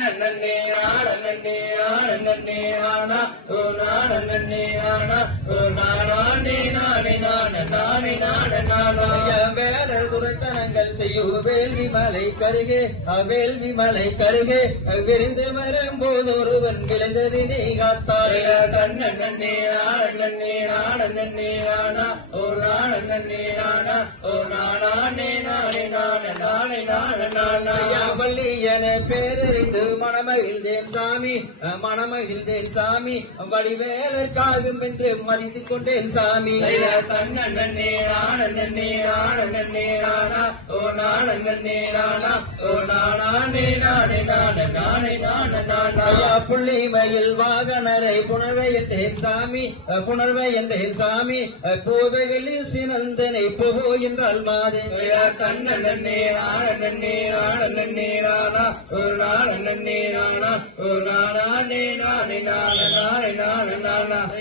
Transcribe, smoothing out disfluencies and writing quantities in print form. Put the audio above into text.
நன்னே நானே நானே நானா ஓ நானே நானா ஓ நானே நானே நானே நானே நானா வேடர் துரைத்தனங்கள் செய்யும் வேள்வி மலை கருகே வேள்வி மலை கருகே விருந்து வரும்போது ஒருவன் விளைந்ததினை காத்தாரே நன்னே நானே நானே நானா ஓ நானே நானா ஓ நானே நானே நானே நானே நானா வள்ளி என பேரறிந்து மணமகிழ்ந்தேன் சாமி மணமகிழ்ந்தேன் சாமி வடிவேலற்காகும் என்று மதித்துக் கொண்டேன் சாமி நன்னே நானே நானே நானா ஓ நானே நானா ஓ நானே நானே நானே நானே நானா புள்ளிமையில் வாகனரை புணர்வை என்றேன் சாமி புணர்வை என்றேன் சாமி கோவைகளில் சினந்தனை போகோ என்றால் மாதே நன்னே நானே நானே நானா ஓ நானே நானா ஓ நானே நானே நானே நானே நானா